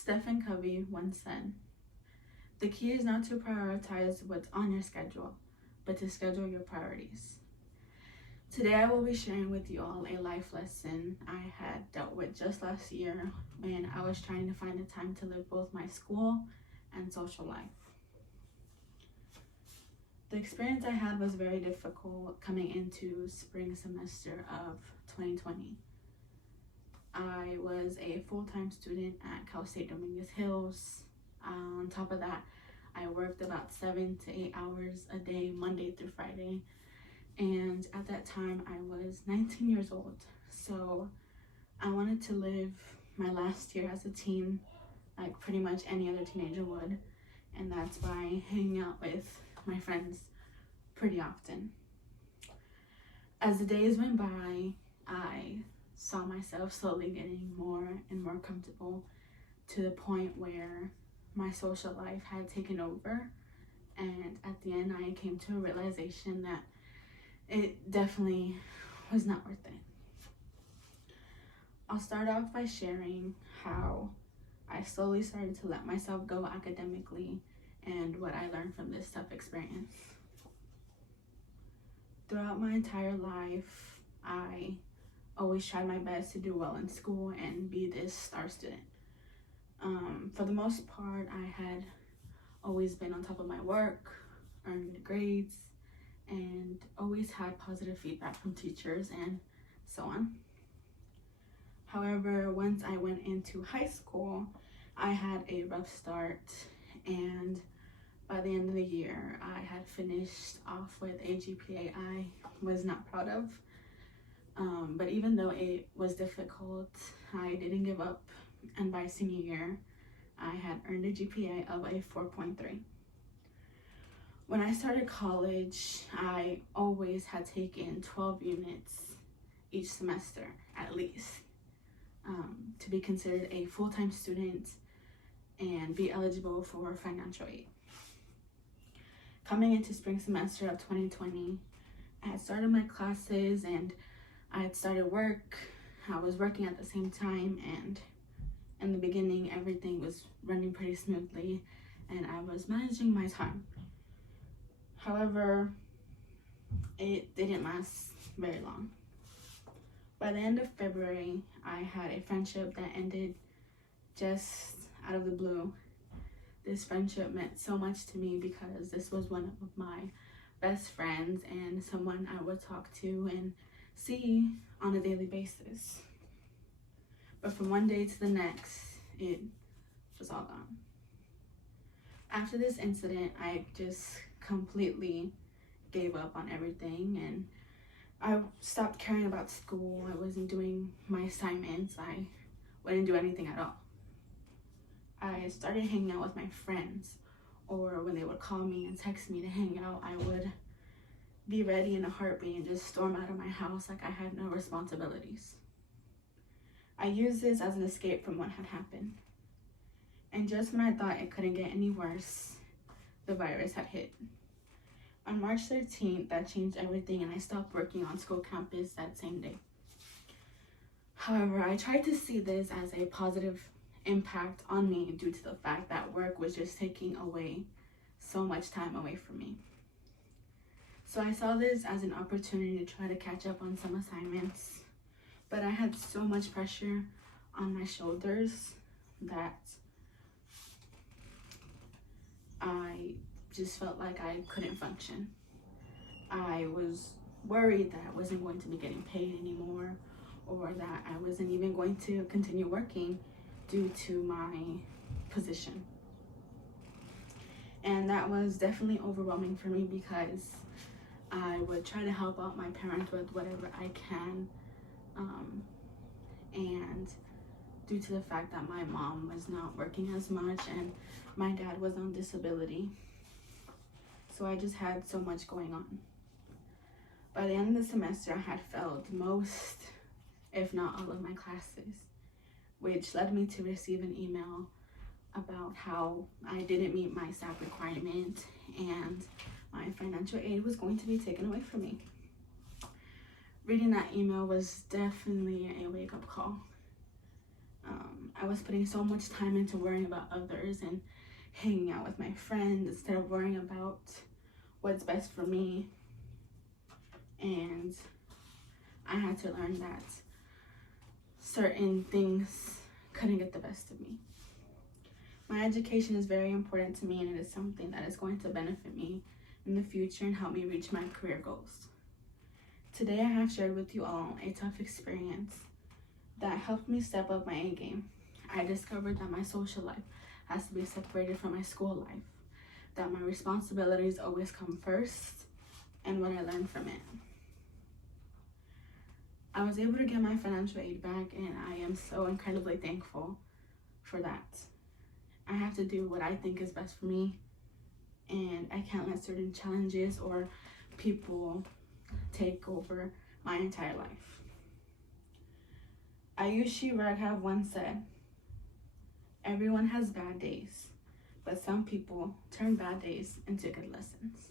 Stephen Covey once said, "The key is not to prioritize what's on your schedule, but to schedule your priorities." Today I will be sharing with you all a life lesson I had dealt with just last year when I was trying to find the time to live both my school and social life. The experience I had was very difficult coming into spring semester of 2020. I was a full-time student at Cal State Dominguez Hills. On top of that, I worked about 7 to 8 hours a day, Monday through Friday. And at that time, I was 19 years old. So I wanted to live my last year as a teen like pretty much any other teenager would. And that's by hanging out with my friends pretty often. As the days went by, I saw myself slowly getting more and more comfortable to the point where my social life had taken over. And at the end, I came to a realization that it definitely was not worth it. I'll start off by sharing how I slowly started to let myself go academically and what I learned from this tough experience. Throughout my entire life, I always tried my best to do well in school and be this star student. For the most part, I had always been on top of my work, earned good grades, and always had positive feedback from teachers and so on. However, once I went into high school, I had a rough start, and by the end of the year, I had finished off with a GPA I was not proud of. But even though it was difficult, I didn't give up, and by senior year, I had earned a GPA of a 4.3. When I started college, I always had taken 12 units each semester, at least, to be considered a full-time student and be eligible for financial aid. Coming into spring semester of 2020, I had started my classes and I had started work. I was working at the same time, and in the beginning, everything was running pretty smoothly and I was managing my time. However, it didn't last very long. By the end of February, I had a friendship that ended just out of the blue. This friendship meant so much to me because this was one of my best friends and someone I would talk to and see on a daily basis. But from one day to the next, it was all gone. After this incident, I just completely gave up on everything and I stopped caring about school. I wasn't doing my assignments. I wouldn't do anything at all. I started hanging out with my friends, or when they would call me and text me to hang out, I would be ready in a heartbeat and just storm out of my house like I had no responsibilities. I used this as an escape from what had happened. And just when I thought it couldn't get any worse, the virus had hit. On March 13th, that changed everything and I stopped working on school campus that same day. However, I tried to see this as a positive impact on me due to the fact that work was just taking away so much time away from me. So I saw this as an opportunity to try to catch up on some assignments, but I had so much pressure on my shoulders that I just felt like I couldn't function. I was worried that I wasn't going to be getting paid anymore, or that I wasn't even going to continue working due to my position. And that was definitely overwhelming for me because I would try to help out my parents with whatever I can. And due to the fact that my mom was not working as much and my dad was on disability, so I just had so much going on. By the end of the semester, I had failed most, if not all, of my classes, which led me to receive an email about how I didn't meet my SAP requirement and my financial aid was going to be taken away from me. Reading that email was definitely a wake-up call. I was putting so much time into worrying about others and hanging out with my friends instead of worrying about what's best for me. And I had to learn that certain things couldn't get the best of me. My education is very important to me, and it is something that is going to benefit me in the future and help me reach my career goals. Today I have shared with you all a tough experience that helped me step up my A game. I discovered that my social life has to be separated from my school life, that my responsibilities always come first, and what I learned from it. I was able to get my financial aid back, and I am so incredibly thankful for that. I have to do what I think is best for me, and I can't let certain challenges or people take over my entire life. Ayushi Raghav once said, "Everyone has bad days, but some people turn bad days into good lessons."